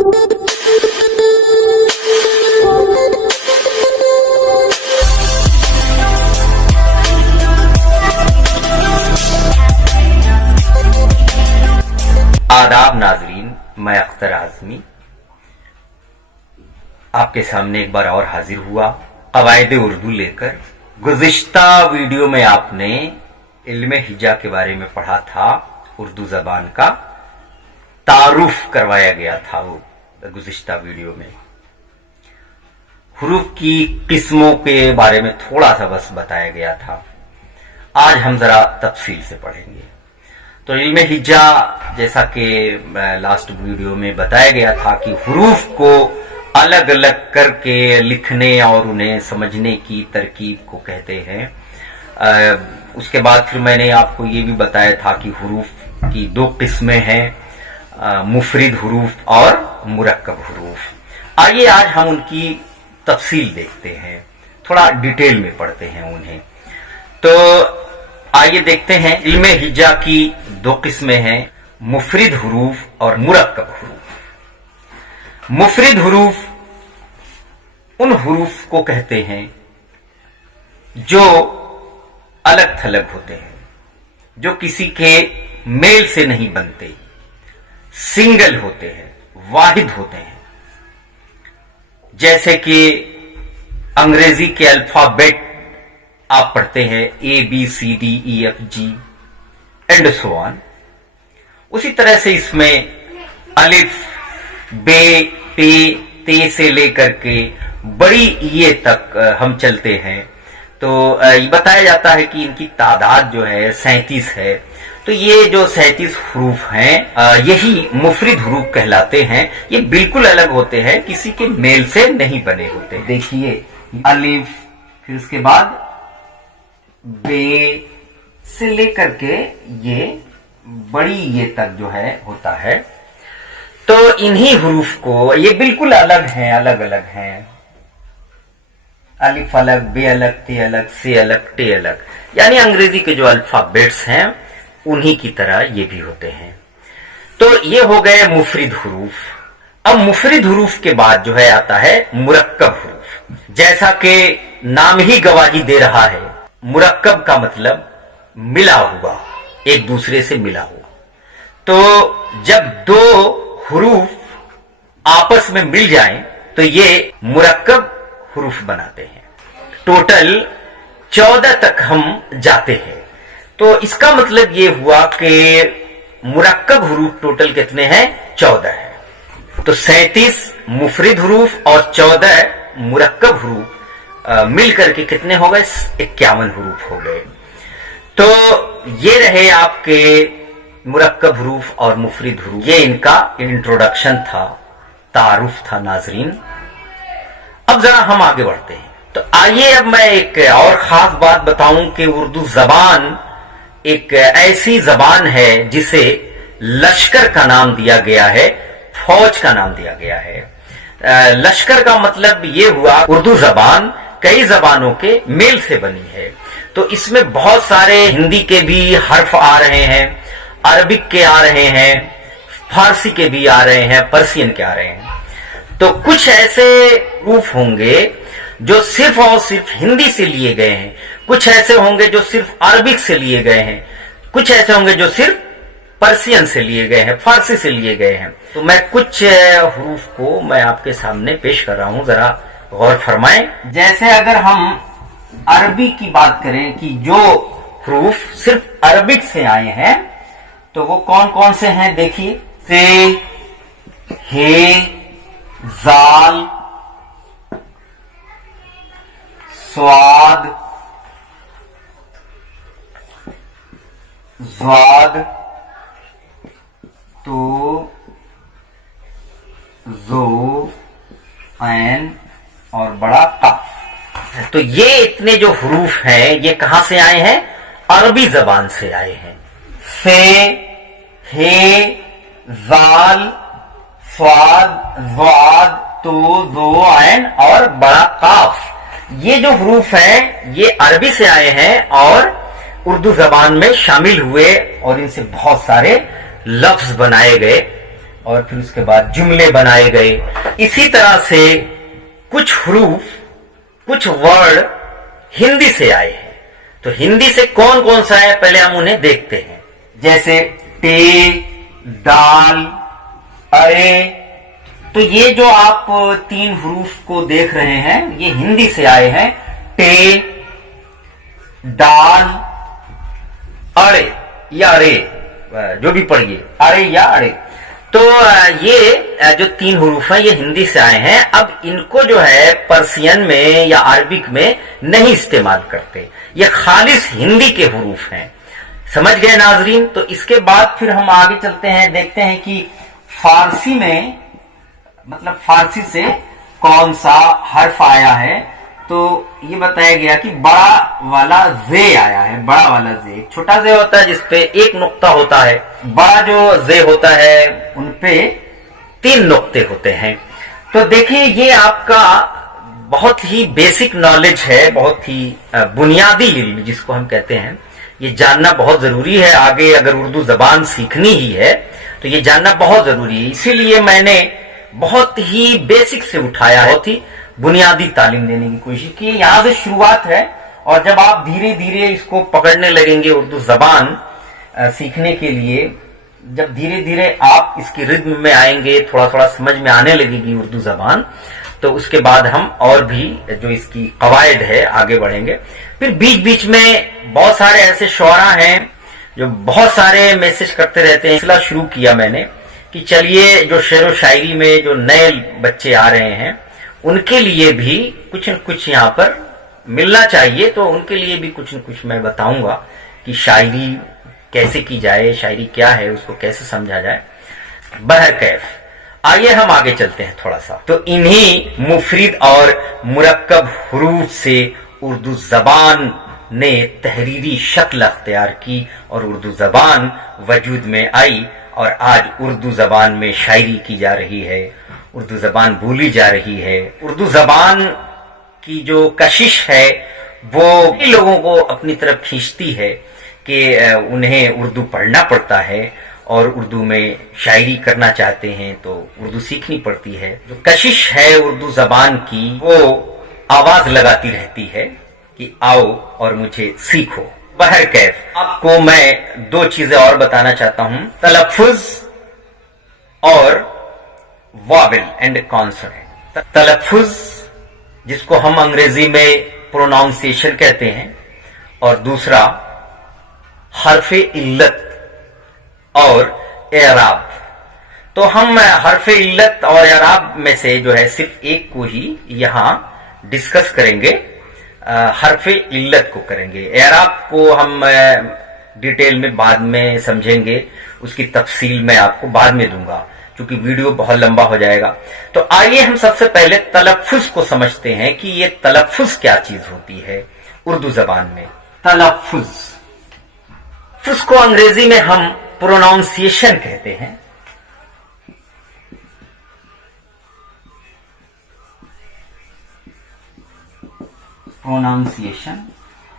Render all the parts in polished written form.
आदाब नाजरीन, मैं अख्तर आजमी आपके सामने एक बार और हाजिर हुआ कवायदे उर्दू लेकर। गुज़िश्ता वीडियो में आपने इल्मे हिजा के बारे में पढ़ा था, उर्दू जबान का तारुफ करवाया गया था वो गुज़िश्ता वीडियो में। हुरूफ की किस्मों के बारे में थोड़ा सा बस बताया गया था। आज हम जरा तफसील से पढ़ेंगे। तो इल्मे हिजा जैसा कि लास्ट वीडियो में बताया गया था कि हुरूफ को अलग अलग करके लिखने और उन्हें समझने की तरकीब को कहते हैं। उसके बाद फिर मैंने आपको ये भी बताया था कि हुरूफ की दो किस्में हैं, मुफरिद हुरूफ और मुरक्कब हुरूफ। आइए आज हम उनकी तफसील देखते हैं, थोड़ा डिटेल में पढ़ते हैं उन्हें। तो आइए देखते हैं। इल्मे हिजा की दो किस्में हैं, मुफरिद हुरूफ और मुरक्कब हुरूफ। मुफरिद हुरूफ उन हुरूफ को कहते हैं जो अलग थलग होते हैं, जो किसी के मेल से नहीं बनते, सिंगल होते हैं, वाहिद होते हैं। जैसे कि अंग्रेजी के अल्फाबेट आप पढ़ते हैं ABCDEFG एंड सो ऑन, उसी तरह से इसमें अलिफ, बे, ते से लेकर के बड़ी ये तक हम चलते हैं। तो ये बताया जाता है कि इनकी तादाद जो है 37 है। तो ये जो 37 हुरूफ हैं यही मुफरिद हुरूफ कहलाते हैं। ये बिल्कुल अलग होते हैं, किसी के मेल से नहीं बने होते। देखिए अलिफ, फिर उसके बाद बे से लेकर के ये बड़ी ये तक जो है होता है। तो इन्हीं हुरूफ को ये बिल्कुल अलग हैं, अलग अलग हैं। अलिफ अलग, बे अलग, ते अलग, से अलग, टे अलग, यानी अंग्रेजी के जो अल्फाबेट्स हैं उन्हीं की तरह ये भी होते हैं। तो ये हो गए मुफरिद हुरूफ। अब मुफरिद हुरूफ के बाद जो है आता है मुरक्कब हुरूफ। जैसा कि नाम ही गवाही दे रहा है, मुरक्कब का मतलब मिला हुआ, एक दूसरे से मिला हुआ। तो जब दो हुरूफ आपस में मिल जाएं तो ये मुरक्कब हुरूफ बनाते हैं। टोटल 14 तक हम जाते हैं। तो इसका मतलब ये हुआ कि मुरक्कब हुरूफ टोटल कितने हैं? 14 है। तो 37 मुफरिद हुरूफ और 14 मुरक्कब हुरूफ मिल करके कितने हो गए? 51 हुरूफ हो गए। तो ये रहे आपके मुरक्कब हुरूफ और मुफरिद हुरूफ। ये इनका इंट्रोडक्शन था, तारुफ था नाजरीन। अब जरा हम आगे बढ़ते हैं। तो आइए अब मैं एक और खास बात बताऊं कि उर्दू जबान एक ऐसी जबान है जिसे लश्कर का नाम दिया गया है, फौज का नाम दिया गया है। लश्कर का मतलब ये हुआ उर्दू जबान कई जबानों के मेल से बनी है। तो इसमें बहुत सारे हिंदी के भी हर्फ आ रहे हैं, अरबिक के आ रहे हैं, फारसी के भी आ रहे हैं, पर्शियन के आ रहे हैं। तो कुछ ऐसे रूफ होंगे जो सिर्फ और सिर्फ हिंदी से लिए गए हैं, कुछ ऐसे होंगे जो सिर्फ अरबिक से लिए गए हैं, कुछ ऐसे होंगे जो सिर्फ पर्शियन से लिए गए हैं, फारसी से लिए गए हैं। तो मैं कुछ हुरूफ को मैं आपके सामने पेश कर रहा हूं, जरा गौर फरमाएं। जैसे अगर हम अरबी की बात करें कि जो हुरूफ सिर्फ अरबिक से आए हैं तो वो कौन कौन से हैं? देखिए, से, हे, जाल, स्वाद, ज़ाद, तो, जो, ऐन और बड़ा काफ। तो ये इतने जो हुरूफ हैं ये कहां से आए हैं? अरबी जबान से आए हैं। से, हे, जाल, स्वाद, ज़ाद, तो, जो, ऐन और बड़ा काफ, ये जो हुरूफ हैं ये अरबी से आए हैं और उर्दू जबान में शामिल हुए और इनसे बहुत सारे लफ्ज बनाए गए और फिर उसके बाद जुमले बनाए गए। इसी तरह से कुछ हरूफ, कुछ वर्ड हिंदी से आए हैं। तो हिंदी से कौन कौन सा है पहले हम उन्हें देखते हैं। जैसे टे, दाल, अरे, तो ये जो आप 3 हरूफ को देख रहे हैं ये हिंदी से आए हैं। टे, दाल, अरे या अरे, जो भी पढ़िए, अरे या अरे। तो ये जो 3 हरूफ हैं ये हिंदी से आए हैं। अब इनको जो है पर्शियन में या अरबिक में नहीं इस्तेमाल करते, ये खालिस हिंदी के हरूफ हैं। समझ गए नाजरीन। तो इसके बाद फिर हम आगे चलते हैं, देखते हैं कि फारसी में, मतलब फारसी से कौन सा हर्फ आया है। तो ये बताया गया कि बड़ा वाला जे आया है। बड़ा वाला जे, एक छोटा जे होता है जिसपे एक नुक्ता होता है, बड़ा जो जे होता है उनपे 3 नुक्ते होते हैं। तो देखिए ये आपका बहुत ही बेसिक नॉलेज है, बहुत ही बुनियादी इल्म जिसको हम कहते हैं। ये जानना बहुत जरूरी है, आगे अगर उर्दू जबान सीखनी ही है तो ये जानना बहुत जरूरी है। इसीलिए मैंने बहुत ही बेसिक से उठाया, बहुत ही बुनियादी तालीम देने की कोशिश की। यहां से शुरुआत है और जब आप धीरे धीरे इसको पकड़ने लगेंगे उर्दू जबान सीखने के लिए, जब धीरे धीरे आप इसकी रिद्म में आएंगे, थोड़ा थोड़ा समझ में आने लगेगी उर्दू जबान, तो उसके बाद हम और भी जो इसकी कवायद है आगे बढ़ेंगे। फिर बीच बीच में बहुत सारे ऐसे शोरा हैं जो बहुत सारे मैसेज करते रहते हैं। सिलसिला शुरू किया मैंने कि चलिए जो शेर व शायरी में जो नए बच्चे आ रहे हैं उनके लिए भी कुछ न कुछ यहाँ पर मिलना चाहिए। तो उनके लिए भी कुछ न कुछ मैं बताऊंगा कि शायरी कैसे की जाए, शायरी क्या है, उसको कैसे समझा जाए। बहरकैफ आइए हम आगे चलते हैं थोड़ा सा। तो इन्हीं मुफरिद और मुरक्कब हरूफ से उर्दू जबान ने तहरीरी शक्ल अख्तियार की और उर्दू जबान वजूद में आई और आज उर्दू जबान में शायरी की जा रही है, उर्दू जबान बोली जा रही है। उर्दू जबान की जो कशिश है वो लोगों को अपनी तरफ खींचती है कि उन्हें उर्दू पढ़ना पड़ता है और उर्दू में शायरी करना चाहते हैं तो उर्दू सीखनी पड़ती है। जो कशिश है उर्दू जबान की वो आवाज लगाती रहती है कि आओ और मुझे सीखो। बहरकैफ आपको मैं 2 चीजें और बताना चाहता हूं, तलफ्फुज और वावेल एंड कॉन्सोनेंट। तलफ्फुज जिसको हम अंग्रेजी में प्रोनाउंसिएशन कहते हैं और दूसरा हर्फ इल्लत और एराब। तो हम हर्फ इल्लत और एराब में से जो है सिर्फ एक को ही यहां डिस्कस करेंगे, हर्फ इल्लत को करेंगे। एराब को हम डिटेल में बाद में समझेंगे, उसकी तफसील मैं आपको बाद में दूंगा क्योंकि वीडियो बहुत लंबा हो जाएगा। तो आइए हम सबसे पहले तलफ्फुज को समझते हैं कि ये तलफ्फुज क्या चीज होती है उर्दू जबान में। तलफ्फुज को अंग्रेजी में हम प्रोनाउंसिएशन कहते हैं। प्रोनाउंसिएशन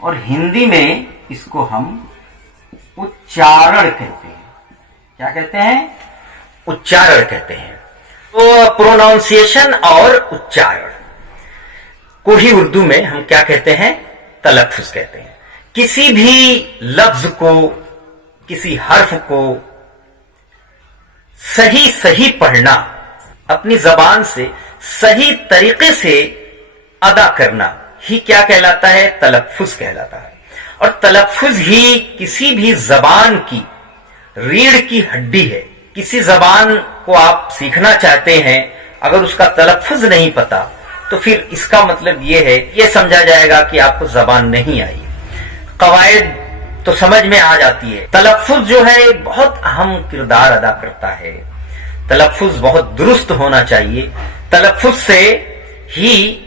और हिंदी में इसको हम उच्चारण कहते हैं। क्या कहते हैं? उच्चारण कहते हैं। तो प्रोनाउंसिएशन और उच्चारण को ही उर्दू में हम क्या कहते हैं? तलफ्फुज कहते हैं। किसी भी लफ्ज को, किसी हर्फ को सही सही पढ़ना, अपनी जबान से सही तरीके से अदा करना ही क्या कहलाता है? तलफ्फुज कहलाता है। और तलफ्फुज ही किसी भी जबान की रीढ़ की हड्डी है। किसी जबान को आप सीखना चाहते हैं, अगर उसका तलफ्फुज नहीं पता तो फिर इसका मतलब यह है, यह समझा जाएगा कि आपको जबान नहीं आई। कवायद तो समझ में आ जाती है। तलफ्फुज जो है बहुत अहम किरदार अदा करता है। तलफ्फुज बहुत दुरुस्त होना चाहिए। तलफ्फुज से ही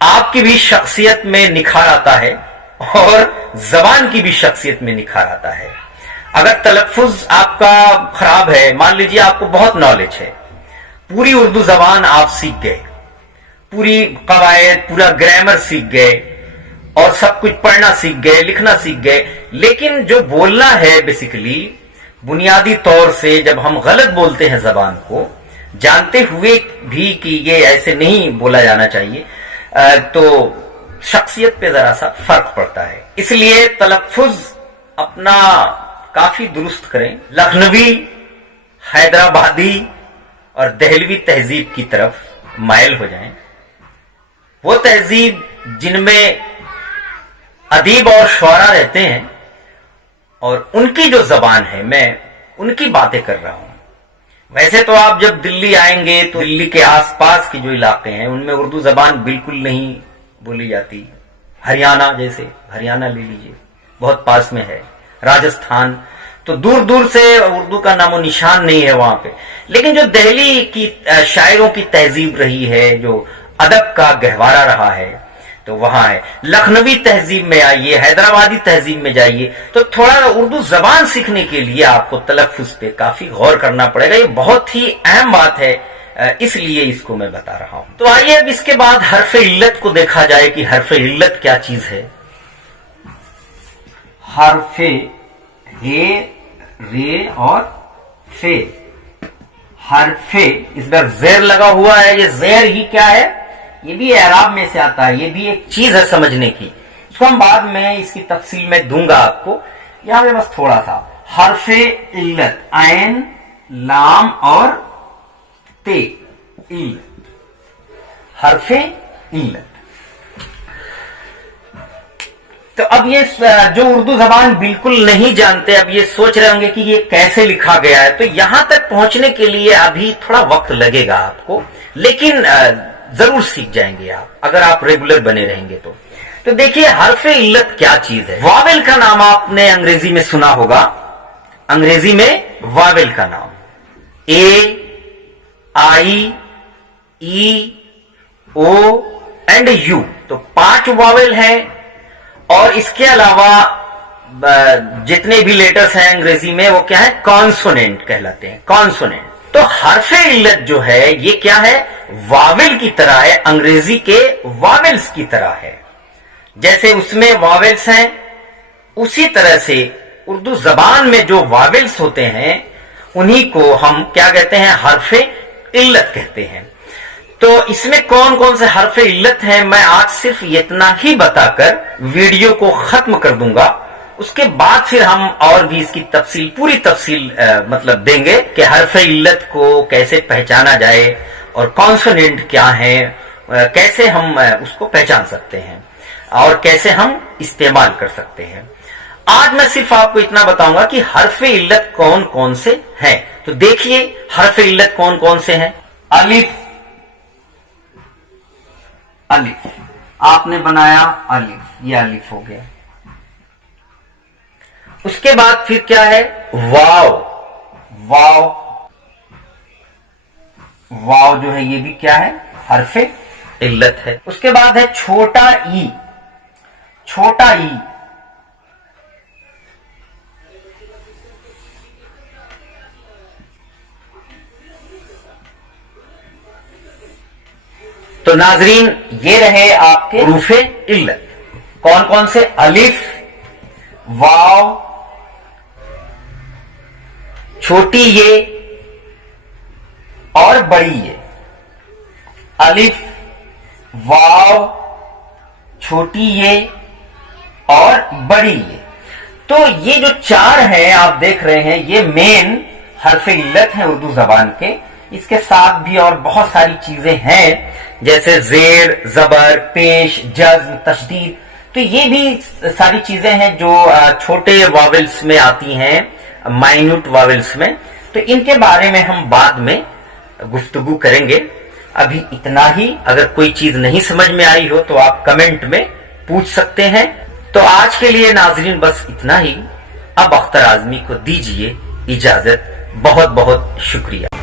आपकी भी शख्सियत में निखार आता है और जबान की भी शख्सियत में निखार आता है। अगर तलफ्फुज आपका खराब है, मान लीजिए आपको बहुत नॉलेज है, पूरी उर्दू जबान आप सीख गए, पूरी कवायद, पूरा ग्रामर सीख गए और सब कुछ पढ़ना सीख गए, लिखना सीख गए, लेकिन जो बोलना है बेसिकली बुनियादी तौर से जब हम गलत बोलते हैं जबान को, जानते हुए भी कि ये ऐसे नहीं बोला जाना चाहिए, तो शख्सियत पे जरा सा फर्क पड़ता है। इसलिए तलफ्फुज अपना काफी दुरुस्त करें, लखनवी, हैदराबादी और दहलवी तहजीब की तरफ माइल हो जाएं। वो तहजीब जिनमें अदीब और शुआरा रहते हैं और उनकी जो जबान है, मैं उनकी बातें कर रहा हूं। वैसे तो आप जब दिल्ली आएंगे तो दिल्ली के आसपास के जो इलाके हैं उनमें उर्दू जबान बिल्कुल नहीं बोली जाती। हरियाणा, जैसे हरियाणा ले लीजिए, बहुत पास में है। राजस्थान, तो दूर दूर से उर्दू का नामो निशान नहीं है वहां पे। लेकिन जो दिल्ली की शायरों की तहजीब रही है, जो अदब का गहवारा रहा है, तो वहां है। लखनवी तहजीब में आइए, हैदराबादी तहजीब में जाइए, तो थोड़ा उर्दू जबान सीखने के लिए आपको तलफ्फुज पे काफी गौर करना पड़ेगा। ये बहुत ही अहम बात है, इसलिए इसको मैं बता रहा हूं। तो आइए अब इसके बाद हरफे इल्लत को देखा जाए कि हरफे इल्लत क्या चीज है। हरफे हे, रे और फे, हरफे, इस बार ज़ेर लगा हुआ है। ये ज़ेर ही क्या है, ये भी एराब में से आता है, ये भी एक चीज है समझने की। इसको हम बाद में इसकी तफसील में दूंगा आपको। यहां पे बस थोड़ा सा हरफे इल्लत, ऐन, लाम और ते, इल्लत, हरफे इल्लत। तो अब ये जो उर्दू जबान बिल्कुल नहीं जानते, अब ये सोच रहे होंगे कि ये कैसे लिखा गया है। तो यहां तक पहुंचने के लिए अभी थोड़ा वक्त लगेगा आपको, लेकिन जरूर सीख जाएंगे आप अगर आप रेगुलर बने रहेंगे तो देखिए हरफे इल्लत क्या चीज है। वावेल का नाम आपने अंग्रेजी में सुना होगा। अंग्रेजी में वावेल का नाम ए, आई, ई, ओ एंड यू, तो 5 वावेल हैं। और इसके अलावा जितने भी लेटर्स हैं अंग्रेजी में वो क्या है, कॉन्सोनेंट कहलाते हैं, कॉन्सोनेंट। तो हरफे इल्लत जो है ये क्या है, वावेल की तरह है, अंग्रेजी के वावेल्स की तरह है। जैसे उसमें वावेल्स हैं, उसी तरह से उर्दू जबान में जो वावेल्स होते हैं उन्हीं को हम क्या कहते हैं, हरफे इल्लत कहते हैं। तो इसमें कौन कौन से हरफे इल्लत हैं, मैं आज सिर्फ इतना ही बताकर वीडियो को खत्म कर दूंगा। उसके बाद फिर हम और भी इसकी तफसील, पूरी तफसील मतलब देंगे कि हरफे इल्लत को कैसे पहचाना जाए और कॉन्सोनेंट क्या है, कैसे हम उसको पहचान सकते हैं और कैसे हम इस्तेमाल कर सकते हैं। आज मैं सिर्फ आपको इतना बताऊंगा कि हरफे इल्लत कौन कौन से हैं। तो देखिए हरफे इल्लत कौन कौन से हैं। अलिफ, अलिफ आपने बनाया अलिफ, ये अलिफ हो गया। उसके बाद फिर क्या है, वाव, वाव, वाव जो है ये भी क्या है, हरफे इल्लत है। उसके बाद है छोटा ई, छोटा ई, तो नाजरीन ये रहे आपके हुरूफे इल्लत। कौन कौन से, अलिफ, वाव, छोटी ये और बड़ी ये। अलिफ, वाव, छोटी ये और बड़ी ये। तो ये जो 4 हैं आप देख रहे हैं, ये मेन हरफे इल्लत हैं उर्दू जबान के। इसके साथ भी और बहुत सारी चीजें हैं, जैसे जेर, जबर, पेश, जज्म, तशदीद। तो ये भी सारी चीजें हैं जो छोटे वावेल्स में आती हैं, माइन्यूट वावेल्स में। तो इनके बारे में हम बाद में गुफ्तगू करेंगे। अभी इतना ही। अगर कोई चीज नहीं समझ में आई हो तो आप कमेंट में पूछ सकते हैं। तो आज के लिए नाजरीन बस इतना ही। अब अख्तर आजमी को दीजिए इजाजत। बहुत बहुत शुक्रिया।